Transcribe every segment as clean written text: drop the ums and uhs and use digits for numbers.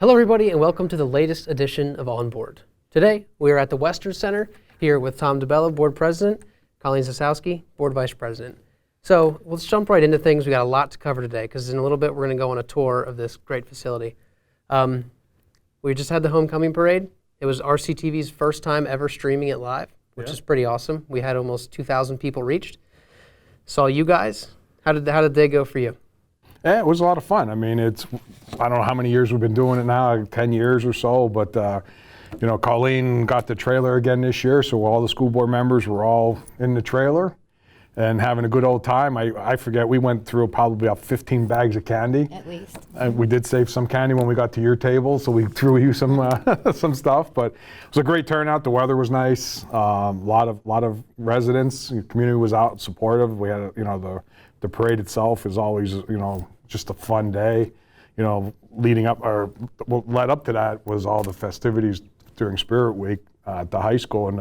Hello everybody and welcome to the latest edition of On Board. Today we are at the Western Center here with Tom DeBella, Board President, Colleen Zasowski, Board Vice President. So let's jump right into things. We got a lot to cover today because in a little bit we're going to go on a tour of this great facility. We just had the homecoming parade. It was RCTV's first time ever streaming it live, which is pretty awesome. We had almost 2,000 people reached. Saw you guys. How did the day go for you? Yeah, it was a lot of fun. I mean, I don't know how many years we've been doing it now, 10 years or so, but Colleen got the trailer again this year, so all the school board members were all in the trailer and having a good old time. I forget, we went through probably about 15 bags of candy. At least. We did save some candy when we got to your table, so we threw you some some stuff, but it was a great turnout. The weather was nice. A lot of residents, the community was out supportive. We had, the parade itself is always, just a fun day. Leading up or what led up to that was all the festivities during Spirit Week at the high school and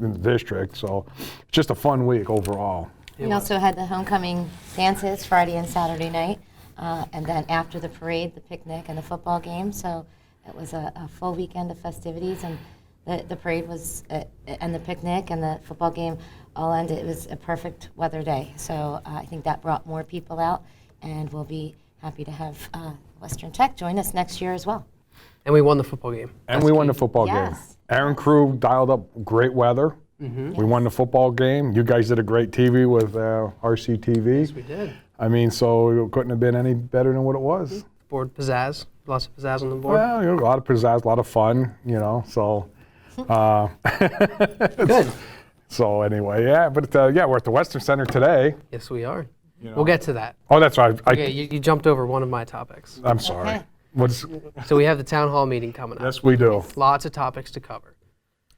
in the district. So just a fun week overall. We also had the homecoming dances Friday and Saturday night, and then after the parade, the picnic and the football game. So it was a full weekend of festivities, and the parade was, and the picnic and the football game all ended. It was a perfect weather day. So I think that brought more people out, and we'll be happy to have Western Tech join us next year as well. And we won the football game. And we won the football game. Yes. Aaron Crew dialed up great weather. Mm-hmm. We won the football game. You guys did a great TV with RCTV. Yes, we did. I mean, so it couldn't have been any better than what it was. Board pizzazz. Lots of pizzazz on the board. Well, a lot of pizzazz, a lot of fun, so. Good. So anyway, but we're at the Western Center today. Yes, we are. We'll get to that. Oh, that's right. Okay, you jumped over one of my topics. I'm sorry. Okay. So we have the town hall meeting coming up. Yes, we do. Lots of topics to cover.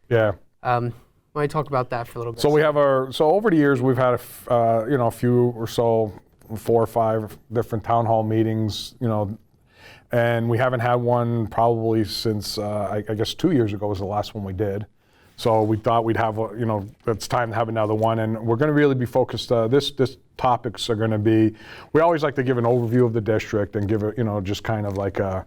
Yeah. Why don't you talk about that for a little bit? So we have over the years we've had a few or so, 4 or 5 different town hall meetings, and we haven't had one probably since I guess 2 years ago was the last one we did. So we thought we'd have it's time to have another one, and we're going to really be focused. This topics are going to be. We always like to give an overview of the district and give it just kind of like a.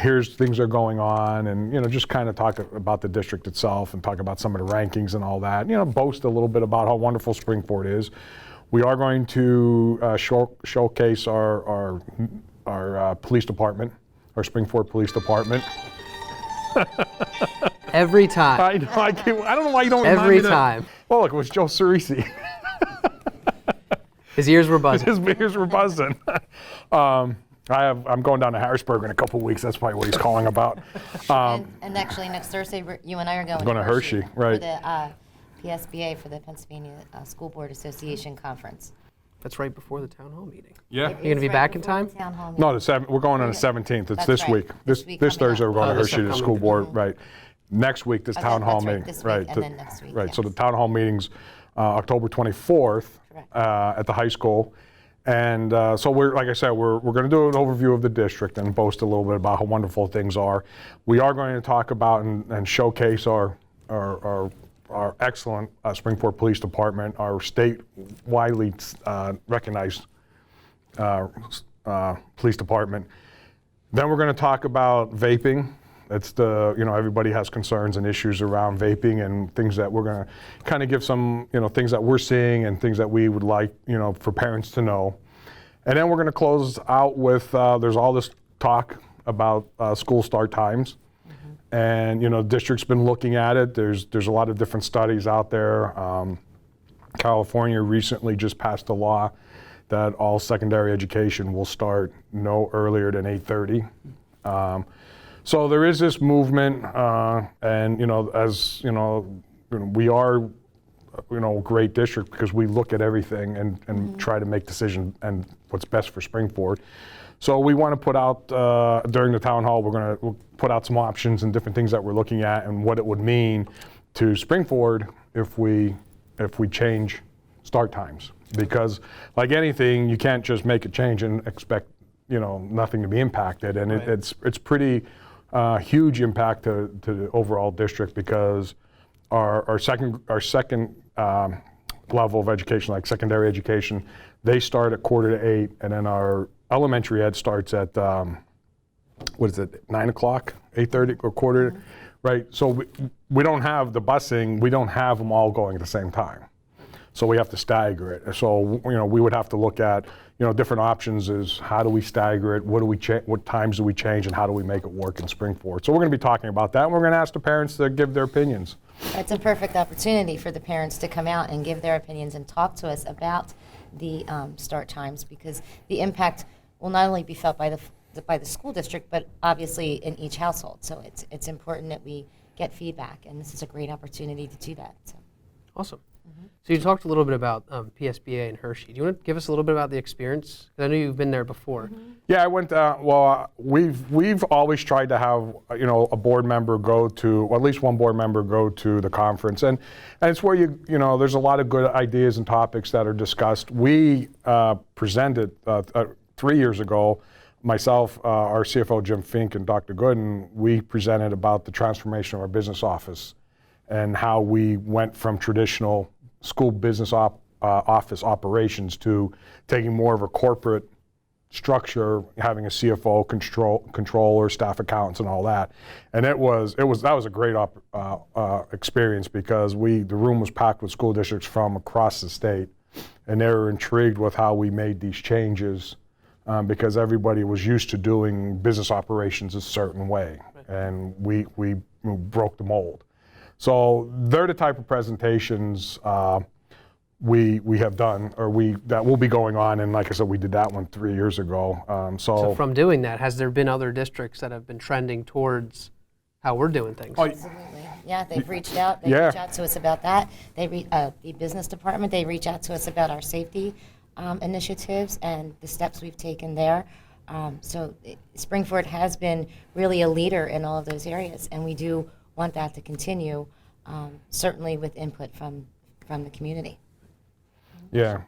Here's things are going on, and just kind of talk about the district itself and talk about some of the rankings and all that. Boast a little bit about how wonderful Springport is. We are going to showcase our police department, our Springport Police Department. Every time. I know. I don't know why you don't remind me Every that. time. Oh, look, it was Joe Cerisi. His ears were buzzing. His ears were buzzing. I'm going down to Harrisburg in a couple of weeks. That's probably what he's calling about. And actually, next Thursday, you and I are going to Hershey, right. For the PSBA, for the Pennsylvania School Board Association Conference. That's right before the town hall meeting. Yeah. You gonna be back in time? No, we're going on the 17th. It's That's this right. week. This week This coming Thursday, up. we're going to Oh, this Hershey to the upcoming school week. board. Right. Next week, this town hall that's right, meeting. this week, Right. and then next week, Right. So yes. the town hall meeting's October 24th Correct. at the high school. And so like I said, we're going to do an overview of the district and boast a little bit about how wonderful things are. We are going to talk about and showcase our excellent Springport Police Department, our state widely recognized police department. Then we're going to talk about vaping. It's everybody has concerns and issues around vaping and things that we're going to kind of give some, things that we're seeing and things that we would like, for parents to know. And then we're going to close out with, there's all this talk about school start times. Mm-hmm. And, the district's been looking at it. There's a lot of different studies out there. California recently just passed a law that all secondary education will start no earlier than 8:30. So there is this movement, and as we are, a great district because we look at everything and mm-hmm. try to make decisions and what's best for Springport. So we want to put out during the town hall. We'll put out some options and different things that we're looking at and what it would mean to Springport if we change start times. Because like anything, you can't just make a change and expect nothing to be impacted. And right. it's pretty huge impact to the overall district because our second level of education, like secondary education, they start at 7:45, and then our elementary ed starts at what is it, 9 o'clock, 8:30 or quarter, right? So we don't have the busing, we don't have them all going at the same time. So we have to stagger it. So, we would have to look at, different options is how do we stagger it, what times do we change, and how do we make it work in Springford? So we're gonna be talking about that, and we're gonna ask the parents to give their opinions. It's a perfect opportunity for the parents to come out and give their opinions and talk to us about the start times, because the impact will not only be felt by the school district, but obviously in each household. So it's important that we get feedback, and this is a great opportunity to do that. So. Awesome. So you talked a little bit about PSBA and Hershey. Do you want to give us a little bit about the experience? 'Cause I know you've been there before. Yeah, I went. We've always tried to have a board member go to, or at least one board member go to the conference, and it's where there's a lot of good ideas and topics that are discussed. We presented 3 years ago. Myself, our CFO Jim Fink, and Dr. Gooden, we presented about the transformation of our business office and how we went from traditional school business office operations to taking more of a corporate structure, having a CFO, controller, staff accountants, and all that. And that was a great experience, because the room was packed with school districts from across the state, and they were intrigued with how we made these changes, because everybody was used to doing business operations a certain way, and we broke the mold. So they're the type of presentations we have done, or that will be going on. And like I said, we did that one 3 years ago. So from doing that, has there been other districts that have been trending towards how we're doing things? Absolutely. Yeah, they've reached out. They reach out to us about that. The business department, they reach out to us about our safety initiatives and the steps we've taken there. So Springford has been really a leader in all of those areas, and we do want that to continue, certainly with input from the community. Yeah.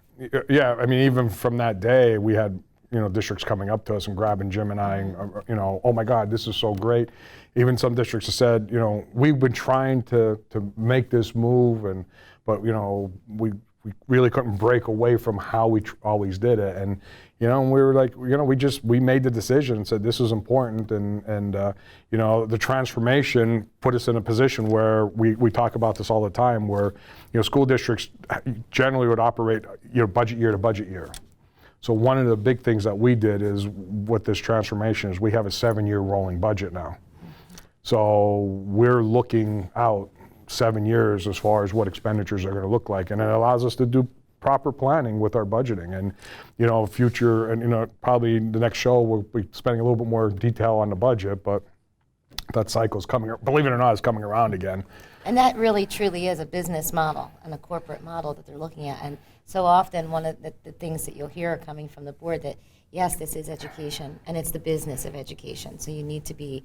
I mean, even from that day, we had districts coming up to us and grabbing Jim and I, and, oh my God, this is so great. Even some districts have said, we've been trying to make this move, but we really couldn't break away from how we always did it. And we were like, we made the decision and said this is important, and the transformation put us in a position where we talk about this all the time, where school districts generally would operate budget year to budget year. So one of the big things that we did is with this transformation is we have a 7-year rolling budget now. So we're looking out 7 years as far as what expenditures are going to look like, and it allows us to do proper planning with our budgeting. And future, and probably the next show we'll be spending a little bit more detail on the budget, but that cycle's coming, believe it or not, is coming around again. And that really truly is a business model and a corporate model that they're looking at. And so often one of the things that you'll hear coming from the board, that yes, this is education, and it's the business of education. So you need to be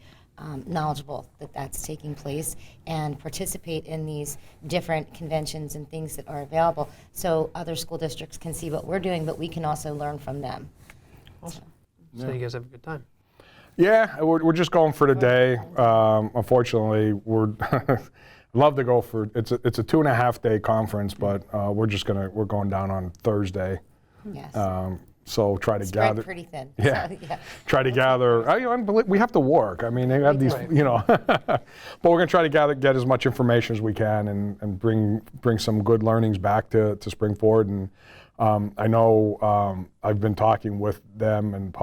knowledgeable that that's taking place and participate in these different conventions and things that are available, so other school districts can see what we're doing, but we can also learn from them. Awesome. So you guys have a good time. Yeah, we're just going for the day. Unfortunately, we're love to go for it's a 2.5 day conference, but we're going down on Thursday. Yes. So try to Spread gather. pretty thin. Yeah. So, yeah. Try to gather. We have to work. I mean, they have these, but we're going to try to get as much information as we can, and bring some good learnings back to Springford. And I know I've been talking with them, and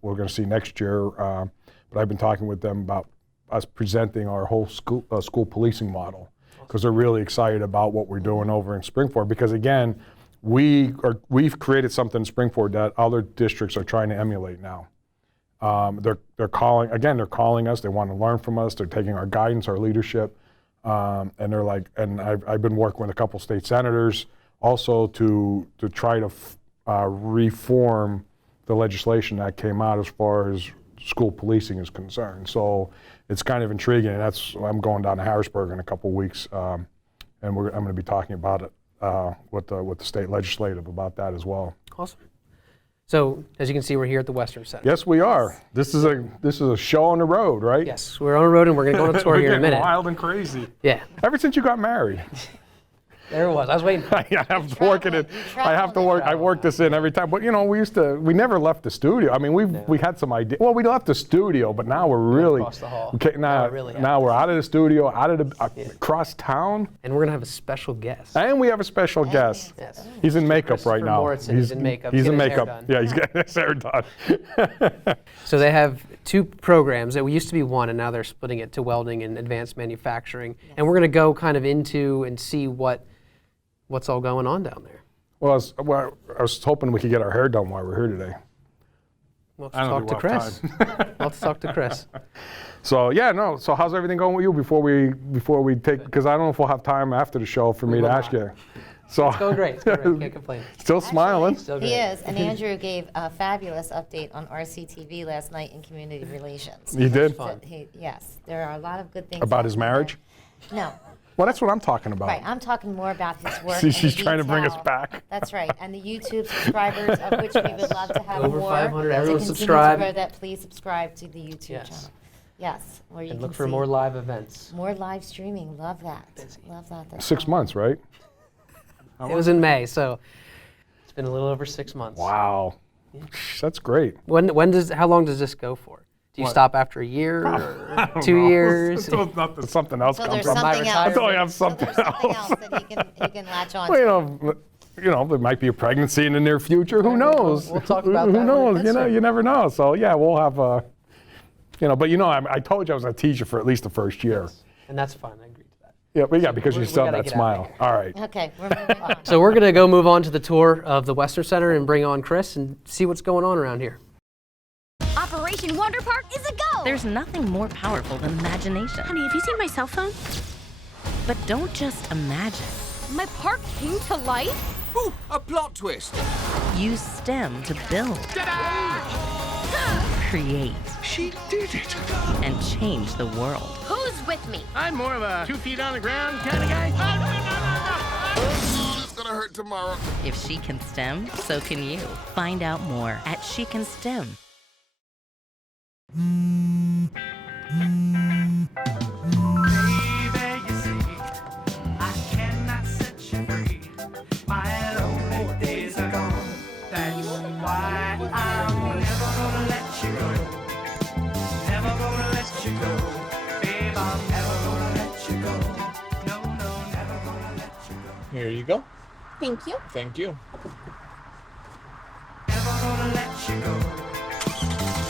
we're going to see next year. But I've been talking with them about us presenting our whole school policing model, because they're really excited about what we're doing over in Springford. Because again, we've created something in Springford that other districts are trying to emulate now. They're calling us. They want to learn from us. They're taking our guidance, our leadership, and they're like. And I've been working with a couple state senators also to try to reform the legislation that came out as far as school policing is concerned. So it's kind of intriguing. And I'm going down to Harrisburg in a couple weeks, and I'm going to be talking about it. With the state legislative about that as well. Awesome. So as you can see, we're here at the Western Center. Yes, we are. This is a show on the road, right? Yes, we're on the road, and we're going to go on a tour here in a minute. Wild and crazy. Yeah. Ever since you got married. There it was. I was waiting. I have to work it in. I have to work. I work this in every time. But you know, we never left the studio. I mean, we had some idea. Well, we left the studio, but now we're really across the hall. Okay, now we're out of the studio, out of the across town, And we're gonna have a special guest. and we have a special guest. Yes. He's in makeup right Christopher now. Morrison is in makeup. He's in getting his hair makeup. done. Yeah, he's getting his hair done. So they have two programs that used to be one, and now they're splitting it to welding and advanced manufacturing. And we're gonna go kind of into and see what's all going on down there. Well, I was hoping we could get our hair done while we're here today. We'll I have to don't talk think to we'll have Chris. We'll have to talk to Chris. So yeah, no. So how's everything going with you before we take? Because I don't know if we'll have time after the show for me to will ask not. you. So It's going great. It's going great. Can't complain. Still smiling. Still He great. is, and Andrew gave a fabulous update on RCTV last night in community relations. You did? Fun. Yes, there are a lot of good things. About his happening marriage? there. No, Well, that's what I'm talking about. right, I'm talking more about his work. See, and she's the trying to bring us detail. back. That's right, and the YouTube subscribers, of which we would love to have Over more. 500, To everyone continue to subscribe. grow that, please subscribe to the YouTube Yes. channel. Yes, where you And can look for see more live events. more live streaming. Love that. Busy. Love that. That's 6 fun. months, right? It was in May, so it's been a little over 6 months. Wow, that's great. How long does this go for? Do you What? stop after a year, or 2 years? Until something else So comes there's up. something else. Until I have So something there's something else. else that he can latch on Well, to. you know, there might be a pregnancy in the near future. Who knows? We'll talk about Who that when it knows? gets You know, there. you never know. So yeah, we'll have but you know, I told you I was going to teach you for at least the first year. And that's fine. I agree to that. Yeah, but yeah, because we- you we still have gotta that get out of smile. All right. Okay, we're moving on. So we're going to move on to the tour of the Western Center and bring on Chris and see what's going on around here. Operation Wonder Park is a go! There's nothing more powerful than imagination. Honey, have you seen my cell phone? But don't just imagine. My park came to life? Ooh, a plot twist. Use STEM to build, create, She did it. and change the world. Who's with me? I'm more of a 2 feet on the ground kind of guy. It's gonna hurt tomorrow. If she can STEM, so can you. Find out more at She Can STEM. Baby, you see, I cannot set you free. My lonely days are gone. That's why I'm never gonna let you go. Never gonna let you go. Babe, I'm never gonna let you go. No, no, never gonna let you go. Here you go. Thank you. Thank you. Never gonna let you go.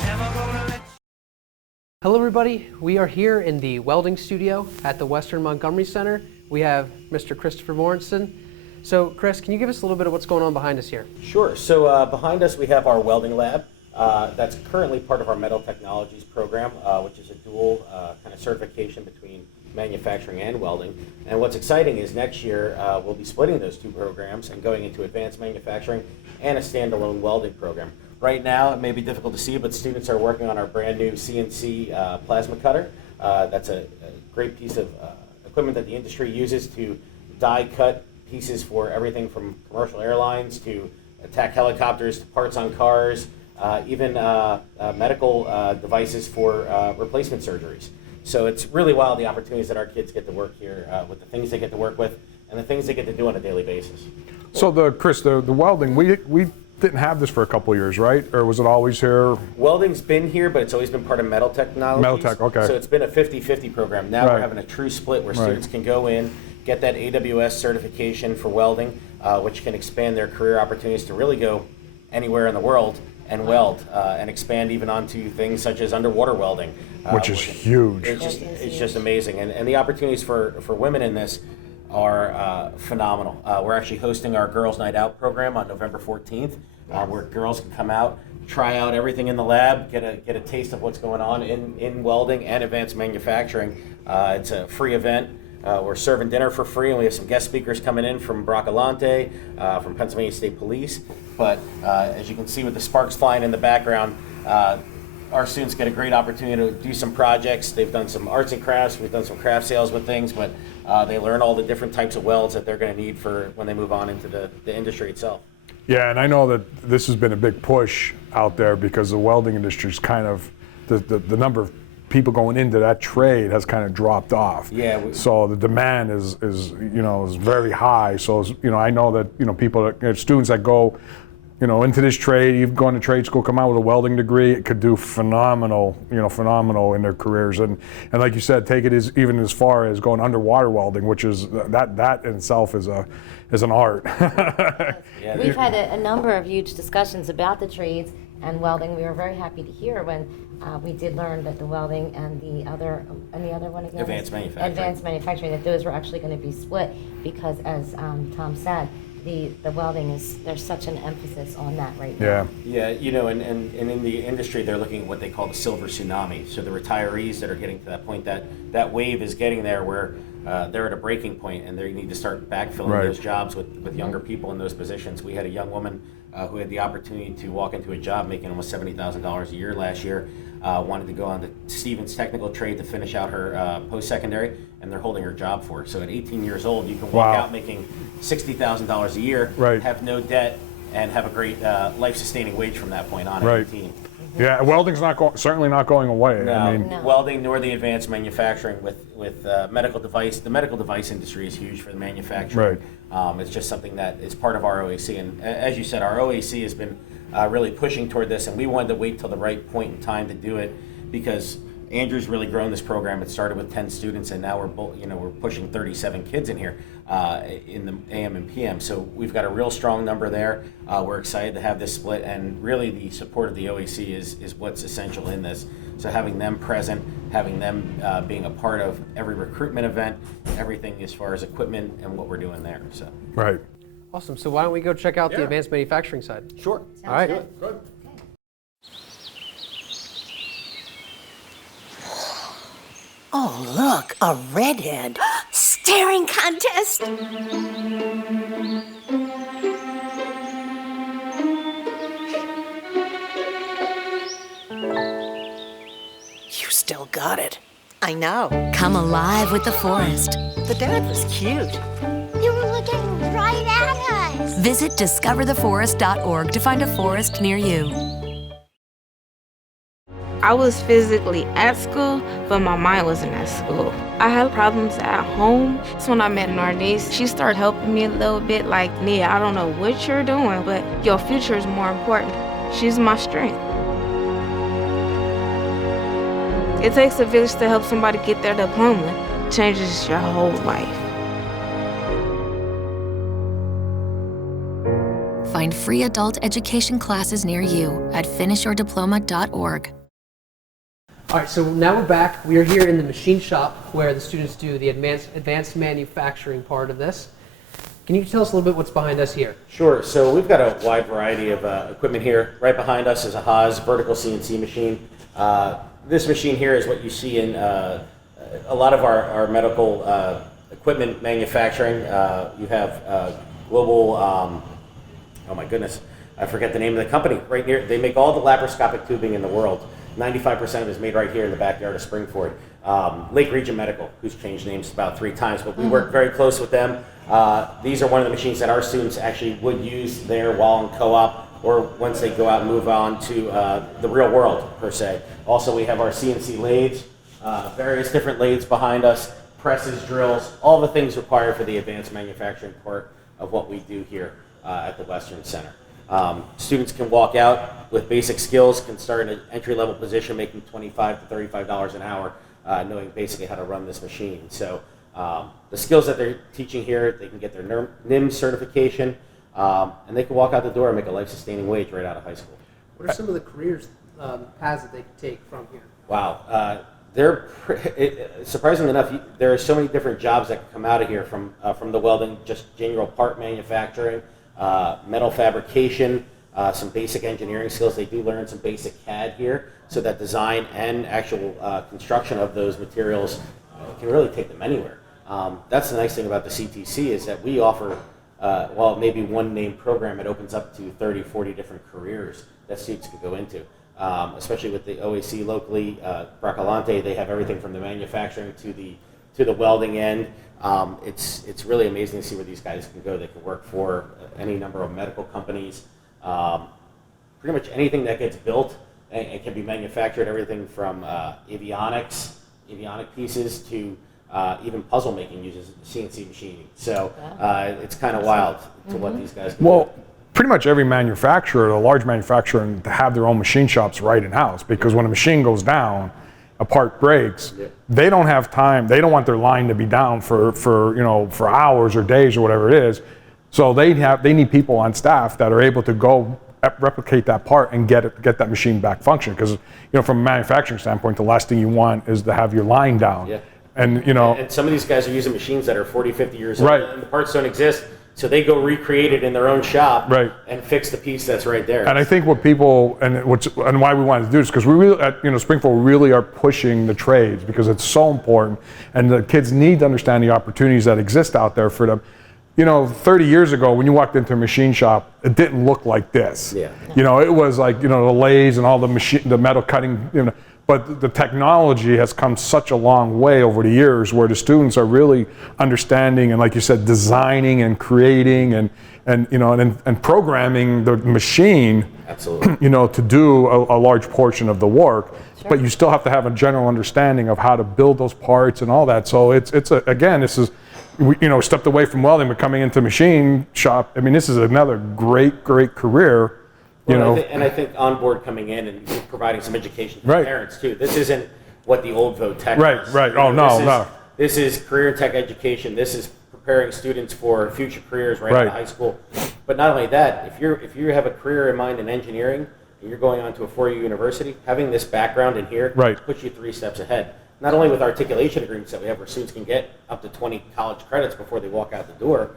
Never gonna let you Hello, everybody. We are here in the Welding Studio at the Western Montgomery Center. We have Mr. Christopher Morrison. So, Chris, can you give us a little bit of what's going on behind us here? Sure. So behind us we have our welding lab. That's currently part of our Metal Technologies program, which is a dual kind of certification between manufacturing and welding. And what's exciting is next year we'll be splitting those two programs and going into advanced manufacturing and a standalone welding program. Right now, it may be difficult to see, but students are working on our brand new CNC plasma cutter. That's a great piece of equipment that the industry uses to die cut pieces for everything from commercial airlines to attack helicopters to parts on cars, even medical devices for replacement surgeries. So it's really wild the opportunities that our kids get to work here with the things they get to work with and the things they get to do on a daily basis. So Chris, the welding, we didn't have this for a couple of years, right? Or was it always here? Welding's been here, but it's always been part of Metal Technologies. Metal Tech, okay. So it's been a 50-50 program. Now we're Right. having a true split where Right. students can go in, get that AWS certification for welding, which can expand their career opportunities to really go anywhere in the world and weld, and expand even onto things such as underwater welding. Which is huge. It's just amazing. And the opportunities for women in this are phenomenal. We're actually hosting our Girls Night Out program on November 14th, where girls can come out, try out everything in the lab, get a taste of what's going on in welding and advanced manufacturing. It's a free event. We're serving dinner for free, and we have some guest speakers coming in from Broccolante, from Pennsylvania State Police. But as you can see with the sparks flying in the background, our students get a great opportunity to do some projects. They've done some arts and crafts. We've done some craft sales with things, but they learn all the different types of welds that they're going to need for when they move on into the industry itself. Yeah, and I know that this has been a big push out there because the welding industry is kind of, the number of people going into that trade has kind of dropped off. Yeah, So the demand is very high. So I know that people, students that go into this trade, you've gone to trade school, come out with a welding degree, it could do phenomenal in their careers. And like you said, take it even as far as going underwater welding, which is that in itself is an art. Yeah. We've had a number of huge discussions about the trades and welding. We were very happy to hear when we did learn that the welding and the other one again? Advanced manufacturing. Advanced manufacturing, that those were actually going to be split because, as Tom said, the welding there's such an emphasis on that right now. Yeah, and in the industry, they're looking at what they call the silver tsunami. So the retirees that are getting to that point, that wave is getting there where they're at a breaking point and they need to start backfilling those jobs with younger people in those positions. We had a young woman who had the opportunity to walk into a job making almost $70,000 a year last year, wanted to go on to Stevens Technical Trade to finish out her post-secondary, and they're holding her job for her. So at 18 years old, you can walk out making $60,000 a year, have no debt, and have a great life-sustaining wage from that point on at 18. Yeah, welding's certainly not going away. No, welding nor the advanced manufacturing with medical device. The medical device industry is huge for the manufacturing. It's just something that is part of our OAC. And as you said, our OAC has been really pushing toward this, and we wanted to wait till the right point in time to do it because Andrew's really grown this program. It started with 10 students, and now we're pushing 37 kids in here in the AM and PM. So we've got a real strong number there. We're excited to have this split, and really the support of the OAC is what's essential in this. So having them present, having them being a part of every recruitment event, everything as far as equipment and what we're doing there. So Awesome. So why don't we go check out the advanced manufacturing side? Sure. All right. Good. Oh, look, a redhead. Staring contest! You still got it. I know. Come alive with the forest. The dad was cute. They were looking right at us! Visit discovertheforest.org to find a forest near you. I was physically at school, but my mind wasn't at school. I had problems at home. So when I met Narnese, she started helping me a little bit, like, Nia, I don't know what you're doing, but your future is more important. She's my strength. It takes a village to help somebody get their diploma. It changes your whole life. Find free adult education classes near you at finishyourdiploma.org. All right, so now we're back. We are here in the machine shop where the students do the advanced manufacturing part of this. Can you tell us a little bit what's behind us here? Sure. So we've got a wide variety of equipment here. Right behind us is a Haas vertical CNC machine. This machine here is what you see in a lot of our medical equipment manufacturing. You have Global, oh my goodness, I forget the name of the company. Right here, they make all the laparoscopic tubing in the world. 95% of it is made right here in the backyard of Springford. Lake Region Medical, who's changed names about 3 times, but we work very close with them. These are one of the machines that our students actually would use there while in co-op, or once they go out and move on to the real world, per se. Also, we have our Cnc Lathes, various different lathes behind us, presses, drills, all the things required for the advanced manufacturing part of what we do here at the Western Center. Students can walk out with basic skills, can start in an entry-level position making $25 to $35 an hour, knowing basically how to run this machine. So the skills that they're teaching here, they can get their NIM certification, and they can walk out the door and make a life-sustaining wage right out of high school. What are some of the careers paths that they can take from here? Wow. Surprisingly enough, there are so many different jobs that can come out of here from the welding, just general part manufacturing, metal fabrication, some basic engineering skills. They do learn some basic CAD here, so that design and actual construction of those materials can really take them anywhere. That's the nice thing about the CTC is that we offer, while it may be one name program, it opens up to 30, 40 different careers that students could go into. Especially with the OAC locally, Bracalante, they have everything from the manufacturing to the welding end. It's really amazing to see where these guys can go. They can work for any number of medical companies. Pretty much anything that gets built and can be manufactured, everything from avionic pieces to even puzzle making uses CNC machining. So it's kind of wild to what these guys can do. Pretty much every manufacturer, a large manufacturer, have their own machine shops right in house, because when a machine goes down, a part breaks, they don't have time. They don't want their line to be down for hours or days or whatever it is. So they need people on staff that are able to go replicate that part and get that machine back functioning. Because from a manufacturing standpoint, the last thing you want is to have your line down. Yeah. And and some of these guys are using machines that are 40, 50 years old, and the parts don't exist. So they go recreate it in their own shop and fix the piece that's right there. And I think what people, and why we wanted to do this, because we really, at Springfield, we really are pushing the trades because it's so important, and the kids need to understand the opportunities that exist out there for them. 30 years ago, when you walked into a machine shop, it didn't look like this. Yeah. It was like, the lathes and all the metal cutting, but the technology has come such a long way over the years where the students are really understanding and, like you said, designing and creating and programming the machine, absolutely, to do a large portion of the work. Sure. But you still have to have a general understanding of how to build those parts and all that. So again, this is, stepped away from welding, but coming into machine shop, I mean, this is another great career. I think on board coming in and providing some education to parents too. This isn't what the old Vote Tech was. Right. Oh, no. This is career tech education. This is preparing students for future careers right out of high school. But not only that, if you have a career in mind in engineering and you're going on to a 4-year university, having this background in here puts you 3 steps ahead. Not only with articulation agreements that we have where students can get up to 20 college credits before they walk out the door,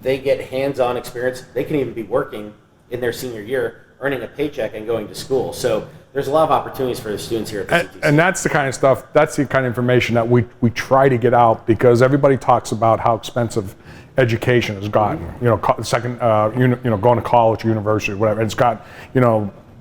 they get hands-on experience. They can even be working in their senior year, earning a paycheck and going to school. So there's a lot of opportunities for the students here at the CTC. And that's the kind of stuff, that's the kind of information that we try to get out, because everybody talks about how expensive education has gotten. Going to college, university, whatever. It's got,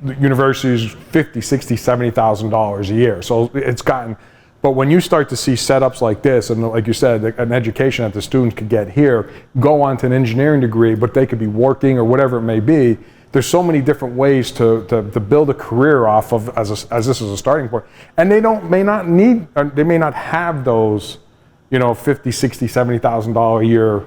the universities $50,000, $60,000, $70,000 a year. So it's gotten. But when you start to see setups like this, and like you said, an education that the students could get here, go on to an engineering degree, but they could be working or whatever it may be, there's so many different ways to build a career off of as this is a starting point. And they may not have those, $50,000, $60,000, $70,000 a year,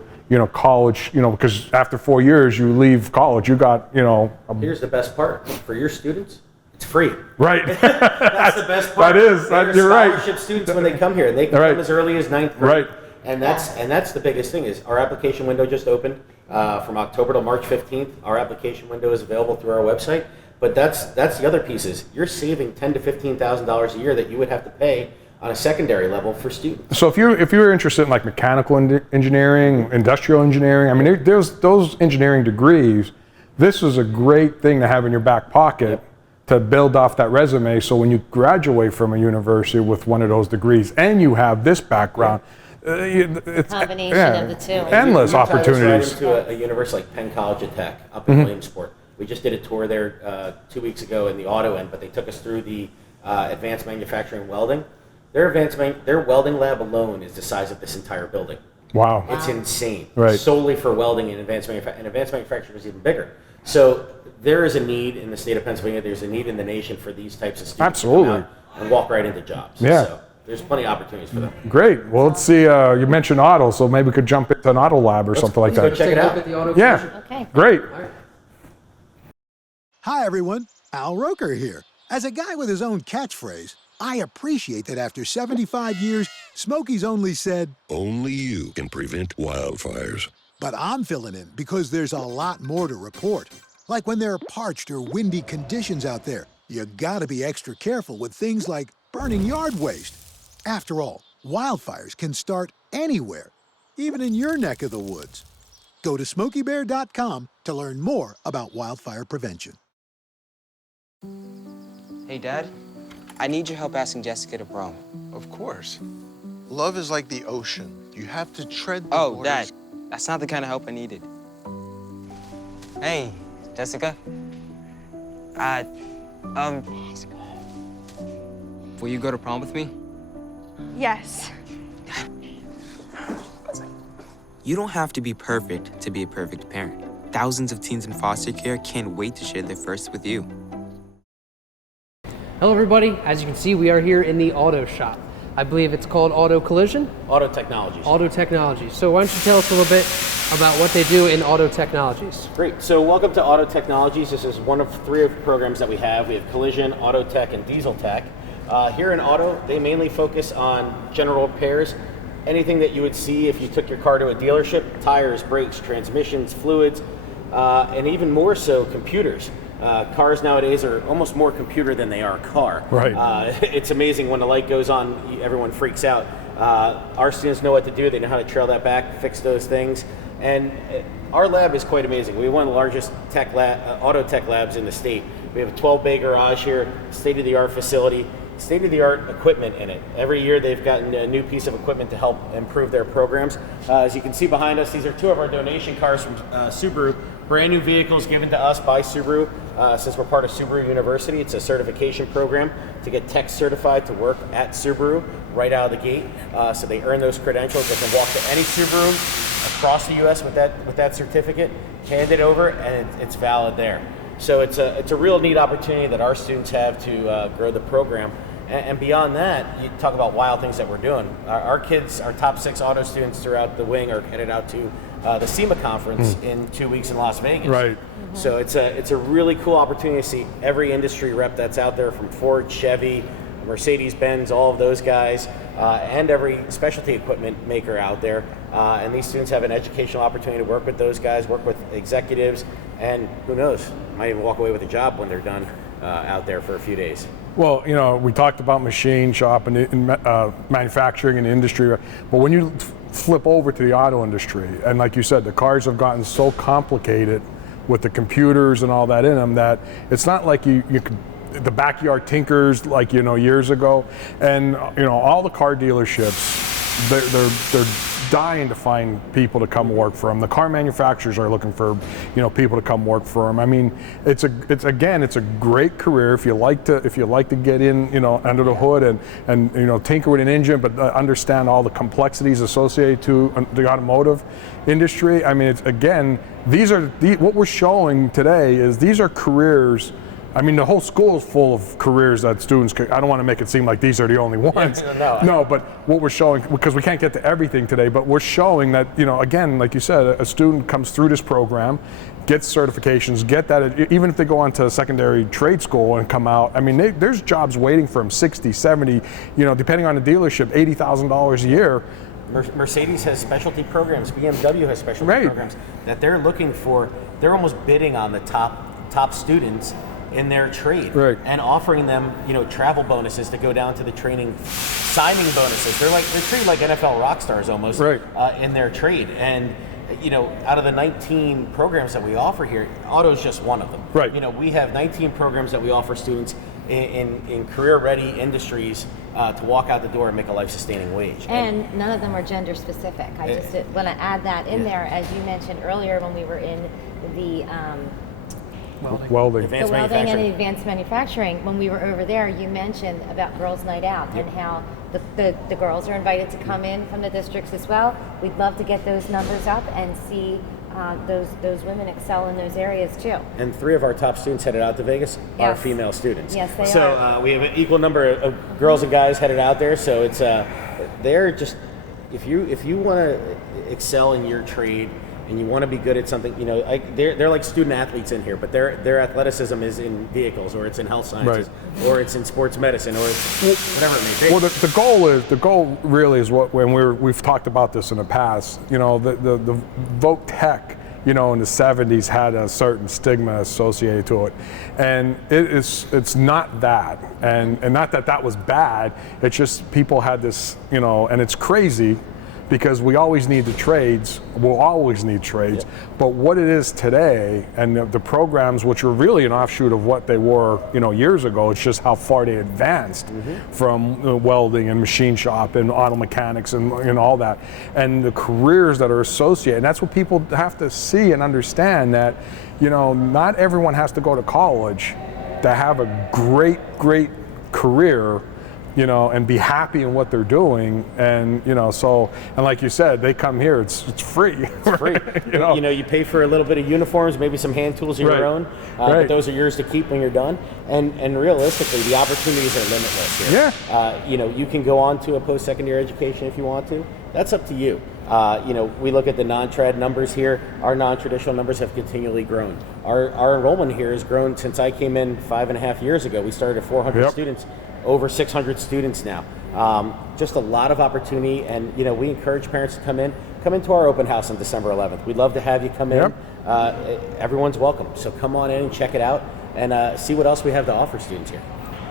college, because after 4 years you leave college, you got, Here's the best part for your students. It's free. Right. That's the best part. That is. You're right. Scholarship students when they come here, they can come as early as 9th grade. Right. And that's the biggest thing is our application window just opened from October to March 15th. Our application window is available through our website. But that's the other piece is you're saving $10,000 to $15,000 a year that you would have to pay on a secondary level for students. So if you're interested in like mechanical engineering, industrial engineering, I mean, there's those engineering degrees. This is a great thing to have in your back pocket. To build off that resume, so when you graduate from a university with one of those degrees and you have this background, it's combination of the two. Endless opportunities. Right into a university like Penn College of Tech up in Williamsport. We just did a tour there 2 weeks ago in the auto end, but they took us through the advanced manufacturing welding. Their welding lab alone is the size of this entire building. Wow. It's insane. Right. Solely for welding and advanced manufacturing. And advanced manufacturing is even bigger. So there is a need in the state of Pennsylvania. There's a need in the nation for these types of students to come out and walk right into jobs. Yeah. So there's plenty of opportunities for them. Great. Well, let's see. You mentioned auto, so maybe we could jump into an auto lab or something like that. Go check it out. Okay. Great. Hi, everyone. Al Roker here. As a guy with his own catchphrase, I appreciate that after 75 years, Smokey's only said, "Only you can prevent wildfires." But I'm filling in because there's a lot more to report. Like when there are parched or windy conditions out there, you gotta be extra careful with things like burning yard waste. After all, wildfires can start anywhere, even in your neck of the woods. Go to SmokeyBear.com to learn more about wildfire prevention. Hey, Dad. I need your help asking Jessica to prom. Of course. Love is like the ocean. You have to tread the waters. Dad. That's not the kind of help I needed. Hey, Jessica. Will you go to prom with me? Yes. You don't have to be perfect to be a perfect parent. Thousands of teens in foster care can't wait to share their first with you. Hello everybody, as you can see we are here in the auto shop. I believe it's called Auto Collision? Auto Technologies. Auto Technologies. So why don't you tell us a little bit about what they do in Auto Technologies? Great, so welcome to Auto Technologies. This is one of 3 programs that we have. We have Collision, Auto Tech, and Diesel Tech. Here in Auto, they mainly focus on general repairs. Anything that you would see if you took your car to a dealership, tires, brakes, transmissions, fluids, and even more so computers. Cars nowadays are almost more computer than they are car. Right. It's amazing when the light goes on, everyone freaks out. Our students know what to do. They know how to trail that back, fix those things. And our lab is quite amazing. We have one of the largest auto tech labs in the state. We have a 12-bay garage here, state-of-the-art facility, state-of-the-art equipment in it. Every year they've gotten a new piece of equipment to help improve their programs. As you can see behind us, these are 2 of our donation cars from Subaru. Brand new vehicles given to us by Subaru. Since we're part of Subaru University, it's a certification program to get tech certified to work at Subaru right out of the gate. So they earn those credentials. They can walk to any Subaru across the U.S. with that certificate, hand it over, and it's valid there. So it's a real neat opportunity that our students have to grow the program. And beyond that, you talk about wild things that we're doing. Our kids, our top 6 auto students throughout the wing are headed out to the SEMA conference in 2 weeks in Las Vegas. Right. So it's a really cool opportunity to see every industry rep that's out there, from Ford, Chevy, Mercedes-Benz, all of those guys, and every specialty equipment maker out there. And these students have an educational opportunity to work with those guys, work with executives, and who knows, might even walk away with a job when they're done out there for a few days. Well, you know, we talked about machine shop and manufacturing and industry, but when you flip over to the auto industry, and like you said, the cars have gotten so complicated with the computers and all that in them that it's not like you could, the backyard tinkers like, you know, years ago. And, you know, all the car dealerships, they're dying to find people to come work for them. The car manufacturers are looking for, you know, people to come work for them. I mean, it's a great career if you like to get in, you know, under the hood and you know, tinker with an engine, but understand all the complexities associated to the automotive industry. I mean, it's, again, what we're showing today is these are careers. I mean, the whole school is full of careers that students could. I don't want to make it seem like these are the only ones. No, but what we're showing, because we can't get to everything today, but we're showing that, you know, again, like you said, a student comes through this program, gets certifications, get that, even if they go on to secondary trade school and come out, I mean, there's jobs waiting for them, 60, 70, you know, depending on the dealership, $80,000 a year. Mercedes has specialty programs, BMW has specialty programs that they're looking for. They're almost bidding on the top students in their trade, and offering them, you know, travel bonuses to go down to the training, signing bonuses. They're treated like NFL rock stars almost in their trade. And you know, out of the 19 programs that we offer here, auto is just one of them. Right. You know, we have 19 programs that we offer students in career-ready industries to walk out the door and make a life-sustaining wage. And none of them are gender-specific. I just want to add that in there, as you mentioned earlier when we were in the Welding. The welding and advanced manufacturing. When we were over there, you mentioned about Girls' Night Out and how the girls are invited to come in from the districts as well. We'd love to get those numbers up and see those women excel in those areas too. And 3 of our top students headed out to Vegas are female students. Yes, they are. So we have an equal number of girls and guys headed out there. So it's they're just, if you want to excel in your trade, and you want to be good at something, you know, they're like student athletes in here, but their athleticism is in vehicles, or it's in health sciences, or it's in sports medicine, or it's whatever it may be. Well, the goal really is what, when we've talked about this in the past, you know, the voc tech, you know, in the 70s had a certain stigma associated to it, and it's not that, and not that was bad. It's just people had this, you know, and it's crazy, because we always need the trades, we'll always need trades, but what it is today, and the programs, which are really an offshoot of what they were, you know, years ago, it's just how far they advanced from welding and machine shop and auto mechanics and all that, and the careers that are associated, and that's what people have to see and understand, that, you know, not everyone has to go to college to have a great career you know, and be happy in what they're doing. And, you know, so, and like you said, they come here, it's free. It's free. You know, you pay for a little bit of uniforms, maybe some hand tools of your own, but those are yours to keep when you're done. And realistically, the opportunities are limitless here. Yeah. You know, you can go on to a post-secondary education if you want to. That's up to you. You know, we look at the non-trad numbers here. Our non-traditional numbers have continually grown. Our enrollment here has grown since I came in 5.5 years ago. We started at 400 students, over 600 students now. Just a lot of opportunity, and you know, we encourage parents to come into our open house on December 11th. We'd love to have you come in. Everyone's welcome. So come on in and check it out, and see what else we have to offer students here.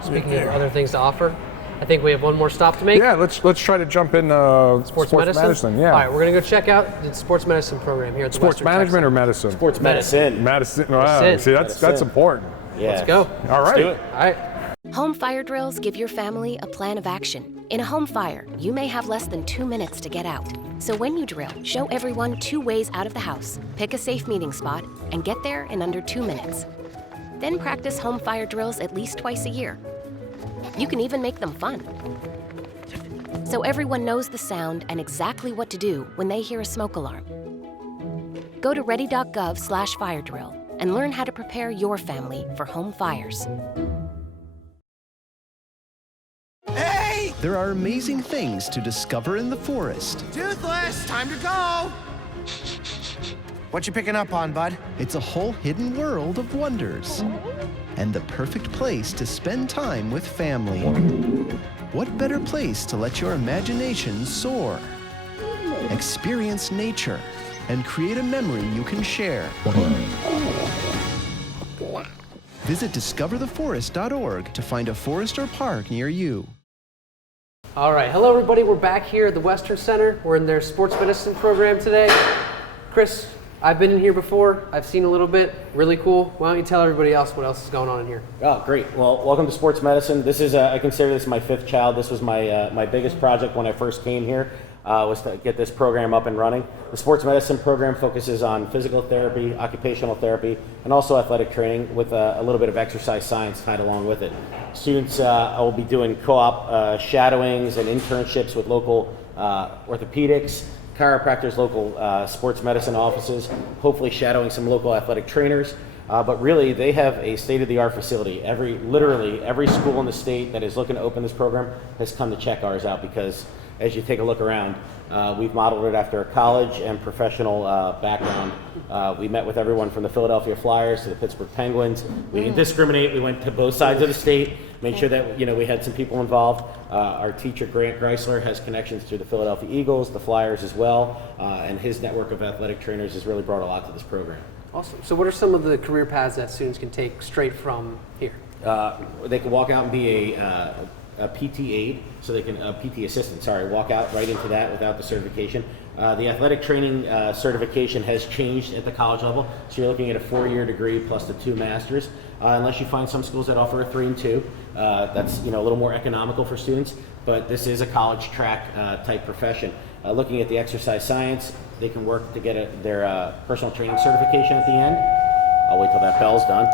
Speaking of other things to offer, I think we have one more stop to make. Yeah, let's try to jump in sports medicine. Yeah. All right, we're gonna go check out the sports medicine program here at the Sports management or medicine? Sports medicine. Medicine. Wow. See, that's important. Yeah. Let's go. All right. Let's do it. All right. Home fire drills give your family a plan of action. In a home fire, you may have less than 2 minutes to get out. So when you drill, show everyone 2 ways out of the house, pick a safe meeting spot, and get there in under 2 minutes. Then practice home fire drills at least twice a year. You can even make them fun. So everyone knows the sound and exactly what to do when they hear a smoke alarm. Go to ready.gov/fire drill and learn how to prepare your family for home fires. Hey! There are amazing things to discover in the forest. Toothless, time to go! What you picking up on, bud? It's a whole hidden world of wonders. And the perfect place to spend time with family. What better place to let your imagination soar? Experience nature and create a memory you can share. Visit discovertheforest.org to find a forest or park near you. All right, hello everybody. We're back here at the Western Center. We're in their sports medicine program today. Chris, I've been in here before. I've seen a little bit. Really cool. Why don't you tell everybody else what else is going on in here? Oh, great. Well, welcome to sports medicine. This is, I consider this my 5th child. This was my biggest project when I first came here, was to get this program up and running. The sports medicine program focuses on physical therapy, occupational therapy, and also athletic training with a little bit of exercise science tied along with it. Students will be doing co-op shadowings and internships with local orthopedics, chiropractors, local sports medicine offices, hopefully shadowing some local athletic trainers. But really, they have a state-of-the-art facility. Literally every school in the state that is looking to open this program has come to check ours out, because as you take a look around, we've modeled it after a college and professional background. We met with everyone from the Philadelphia Flyers to the Pittsburgh Penguins. We didn't discriminate. We went to both sides of the state, made sure that we had some people involved. Our teacher, Grant Greisler, has connections to the Philadelphia Eagles, the Flyers as well, and his network of athletic trainers has really brought a lot to this program. Awesome. So what are some of the career paths that students can take straight from here? They can walk out and be a PT aide, so they can, a PT assistant, walk out right into that without the certification. The athletic training certification has changed at the college level, so you're looking at a 4-year degree plus the 2 masters, unless you find some schools that offer a 3 and 2. That's a little more economical for students, but this is a college track type profession. Looking at the exercise science, they can work to get their personal training certification at the end. I'll wait till that bell's done.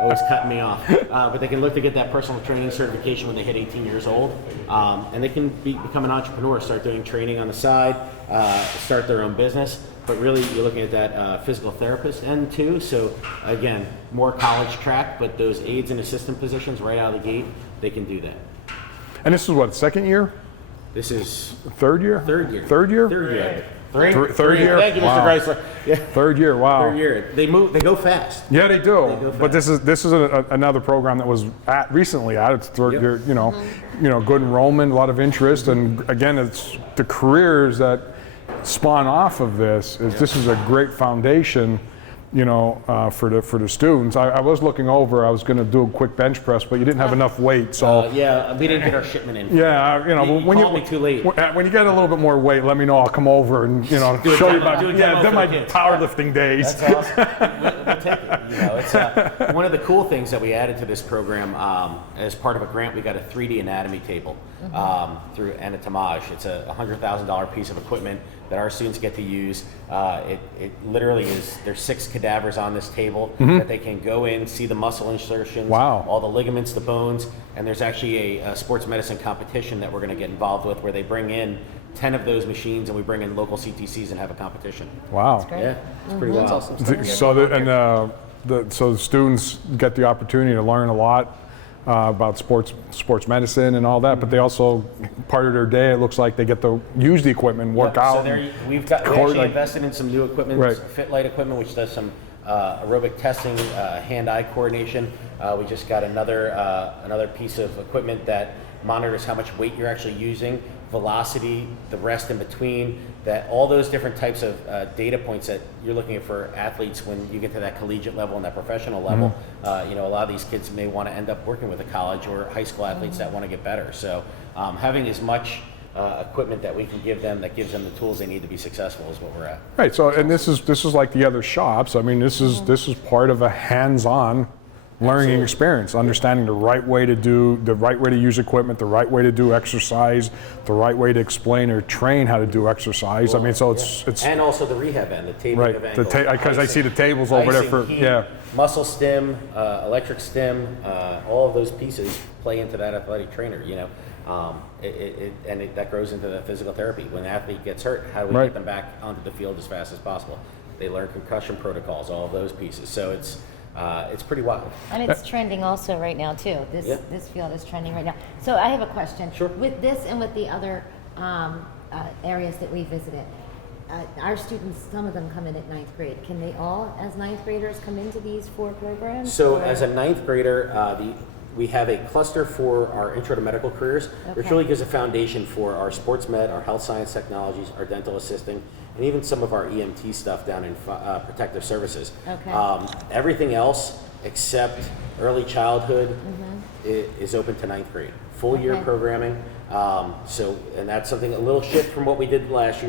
Always cutting me off. But they can look to get that personal training certification when they hit 18 years old. And they can become an entrepreneur, start doing training on the side, start their own business. But really, you're looking at that physical therapist end too. So again, more college track, but those aides and assistant positions right out of the gate, they can do that. And this is what, 2nd year? This is 3rd year? 3rd year. 3rd year? 3rd year. Third year? Thank you, Wow. Mr. Greisler. Yeah. 3rd year, wow. 3rd year. They go fast. Yeah, they do. They go But this is another program that was recently added. It's 3rd year. Good enrollment, a lot of interest, and again, it's the careers that spawn off of this. This is a great foundation, for the students. I was looking over. I was going to do a quick bench press, but you didn't have enough weight, so. Yeah, we didn't get our shipment in. Yeah, you when called me too late. When you get a little bit more weight, let me know. I'll come over and show you my powerlifting days. That's awesome. We'll take it. It's one of the cool things that we added to this program as part of a grant. We got a 3D anatomy table. through Anatomage. It's a $100,000 piece of equipment that our students get to use. It literally is, there's 6 cadavers on this table that they can go in, see the muscle insertions, all the ligaments, the bones, and there's actually a sports medicine competition that we're going to get involved with where they bring in 10 of those machines and we bring in local CTCs and have a competition. Wow. Yeah, it's pretty wild. Awesome. So the students get the opportunity to learn a lot about sports medicine and all that, but they also, part of their day, it looks like they get to use the equipment, work out. So we actually invested in some new equipment, FitLight equipment, which does some aerobic testing, hand-eye coordination. We just got another piece of equipment that monitors how much weight you're actually using, velocity, the rest in between, that all those different types of data points that you're looking at for athletes when you get to that collegiate level and that professional level. A lot of these kids may want to end up working with a college or high school athletes that want to get better. So having as much equipment that we can give them that gives them the tools they need to be successful is what we're at. Right. So, and this is like the other shops. I mean, this is part of a hands-on learning experience, understanding the right way to use equipment, the right way to do exercise, the right way to explain or train how to do exercise. I mean, so it's and also the rehab end, the tabling of ankles. Because I see the tables over there for heat, muscle stim, electric stim, all of those pieces play into that athletic trainer. That grows into the physical therapy. When the athlete gets hurt, how do we get them back onto the field as fast as possible? They learn concussion protocols, all of those pieces. So it's pretty wild. And it's trending also right now too. This field is trending right now. So I have a question. Sure. With this and with the other areas that we visited, our students, some of them come in at 9th grade. Can they all, as 9th graders, come into these 4 programs? So as a 9th grader, we have a cluster for our intro to medical careers, which really gives a foundation for our sports med, our health science technologies, our dental assisting, and even some of our EMT stuff down in protective services. Everything else except early childhood is open to 9th grade. Full year programming. And that's something, a little shift from what we did last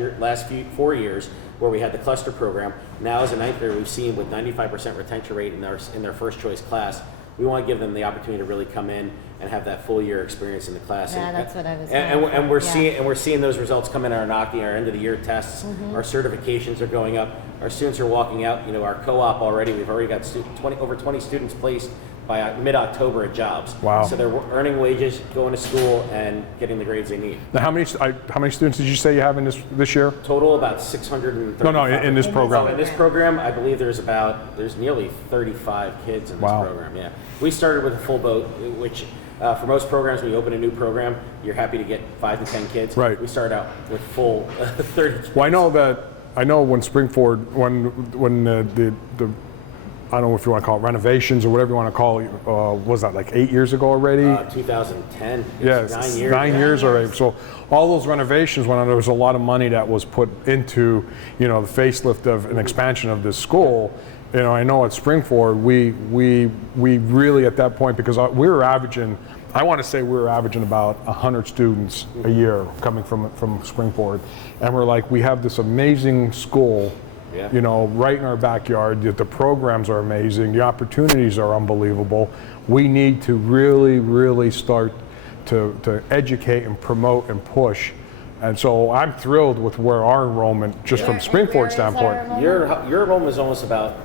4 years, where we had the cluster program. Now as a 9th grader, we've seen with 95% retention rate in their first choice class, we want to give them the opportunity to really come in and have that full year experience in the class. Yeah, that's what I was and we're seeing those results come in our NOCI, our end of the year tests. Our certifications are going up. Our students are walking out. Our co-op already. We've already got over 20 students placed by mid-October at jobs. Wow! So they're earning wages, going to school, and getting the grades they need. Now, how many students did you say you have in this year? Total about 630. No, in this program. In this program, I believe there's nearly 35 kids in this program. Yeah, we started with a full boat, which for most programs, when you open a new program, you're happy to get 5 to 10 kids. Right. We started out with full 30 kids. Well, I know when Springford, when the I don't know if you want to call it renovations or whatever you want to call it, was that like 8 years ago already? 2010. Yes, 9 years. 9 years already. So all those renovations went on. There was a lot of money that was put into, the facelift of an expansion of this school. I know at Springford, we really at that point, because we were averaging, I want to say we were averaging about 100 students a year coming from Springford. And we're like, we have this amazing school, right in our backyard. The programs are amazing. The opportunities are unbelievable. We need to really, really start to educate and promote and push. And so I'm thrilled with where our enrollment, just from Springford standpoint. Your enrollment is almost about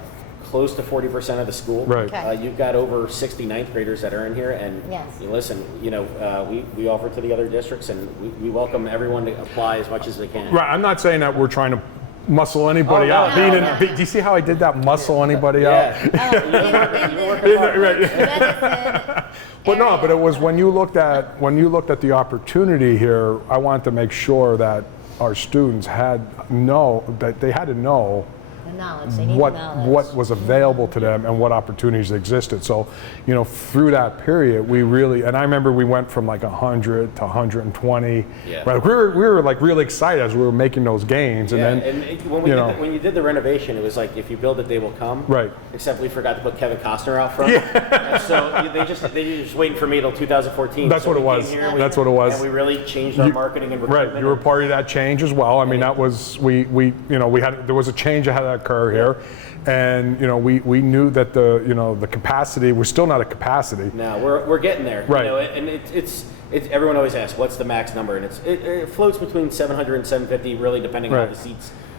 close to 40% of the school. Right. You've got over 60 9th graders that are in here, and listen, we offer to the other districts, and we welcome everyone to apply as much as they can. Right. I'm not saying that we're trying to muscle anybody out. Do you see how I did that? Muscle anybody out? But it was when you looked at the opportunity here. I wanted to make sure that our students had to know knowledge. They need what was available to them and what opportunities existed. So, through that period, we really, and I remember we went from like 100 to 120. Yeah. Right? We were like really excited as we were making those gains. And then, when you did the renovation, it was like, if you build it, they will come. Right. Except we forgot to put Kevin Costner out front. Yeah. So they just waiting for me till 2014. That's what it was. That's what it was. And we really changed our marketing and recruitment. Right. You were part of that change as well. I mean, that was there was a change that had to occur here. And we knew that the capacity, we're still not at capacity. No, we're getting there. Right. And it's everyone always asks what's the max number, and it floats between 700 and 750, really depending on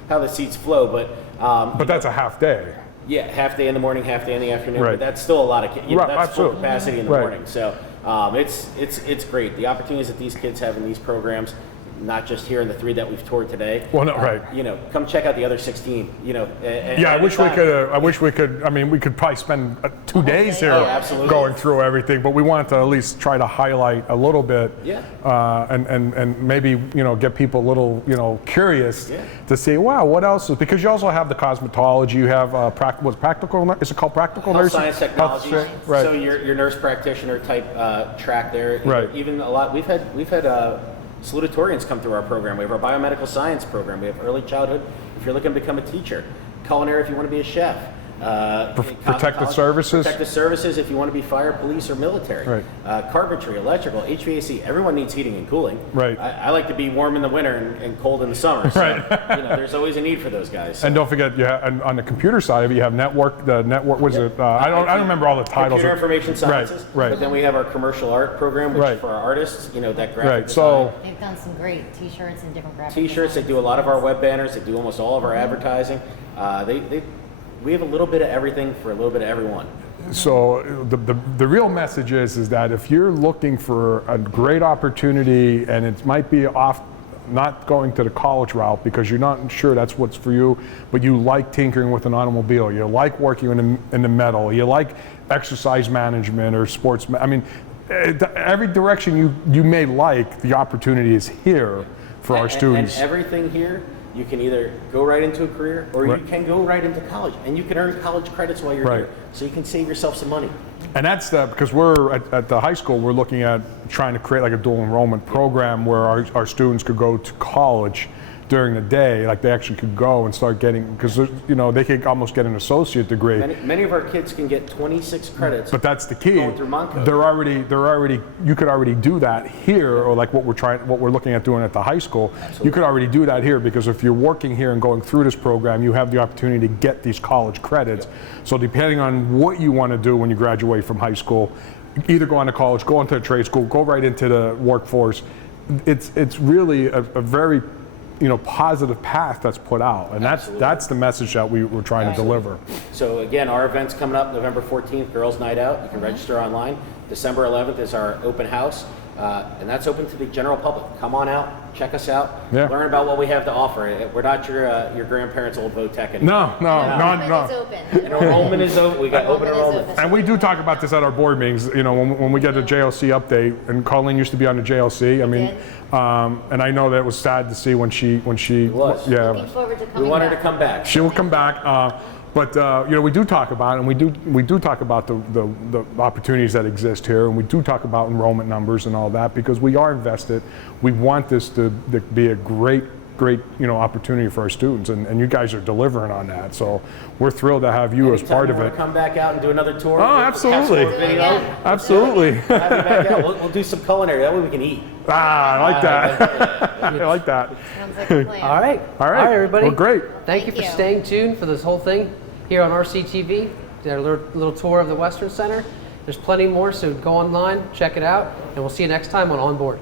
how the seats flow. But that's a half day. Yeah, half day in the morning, half day in the afternoon. Right. But that's still a lot of that's full capacity in the Right. morning. So it's great. The opportunities that these kids have in these programs, not just here in the 3 that we've toured today. Well, no, right. Come check out the other 16. I wish we could. I mean, we could probably spend 2 days here going through everything, but we wanted to at least try to highlight a little bit. Yeah. And maybe get people a little curious to see, wow, what else is, because you also have the cosmetology. You have practical. Is it called practical Health nursing? science technology. Right. So your nurse practitioner type track there. Right. Even a lot. We've had salutatorians come through our program. We have our biomedical science program. We have early childhood if you're looking to become a teacher. Culinary if you want to be a chef. Protective services. Protective services if you want to be fire, police, or military. Right. Carpentry, electrical, HVAC. Everyone needs heating and cooling. Right. I like to be warm in the winter and cold in the summer. So, there's always a need for those guys. So. And don't forget, and on the computer side of it, you have network. The network was it? I don't remember all the titles. Computer information sciences. Right. But then we have our commercial art program, which for our artists, that graphic design. So they've done some great T-shirts and different graphic T-shirts. They do a lot of our web banners. They do almost all of our advertising. We have a little bit of everything for a little bit of everyone. So the real message is that if you're looking for a great opportunity and it might be off, not going to the college route because you're not sure that's what's for you, but you like tinkering with an automobile, you like working in the metal, you like exercise management or sports. I mean, every direction you may like, the opportunity is here for our students. And everything here, you can either go right into a career or you can go right into college, and you can earn college credits while you're here, so you can save yourself some money. And that's because we're at the high school, we're looking at trying to create like a dual enrollment program where our students could go to college during the day, like they actually could go and start getting, because they could almost get an associate degree. Many of our kids can get 26 credits. But that's the key. Going through Monco. They're already. You could already do that here, or like what we're looking at doing at the high school. Absolutely. You could already do that here because if you're working here and going through this program, you have the opportunity to get these college credits. So depending on what you want to do when you graduate from high school, either go on to college, go into a trade school, go right into the workforce. It's really a very positive path that's put out, and that's the message that we're trying to deliver. So again, our event's coming up November 14th, Girls Night Out. You can register online. December 11th is our open house, and that's open to the general public. Come on out, check us out, learn about what we have to offer. We're not your grandparents' old Votech anymore. No. It's open. Enrollment is open. We got open enrollment. And we do talk about this at our board meetings. When we get a JLC update, and Colleen used to be on the JLC. I mean, and I know that it was sad to see when she was. Yeah. Looking forward to coming We want her back. to come back. She will come back. But we do talk about it, and we do talk about the opportunities that exist here, and we do talk about enrollment numbers and all that because we are invested. We want this to be a great opportunity for our students, and you guys are delivering on that. So we're thrilled to have you as part of it. Come back out and do another tour. Oh, absolutely. Absolutely. Have you back out. We'll do some culinary. That way we can eat. I like that. I like that. Sounds like a plan. All right, everybody. Well, great. Thank you for staying tuned for this whole thing here on RCTV. Did a little tour of the Western Center. There's plenty more, so go online, check it out, and we'll see you next time on Board.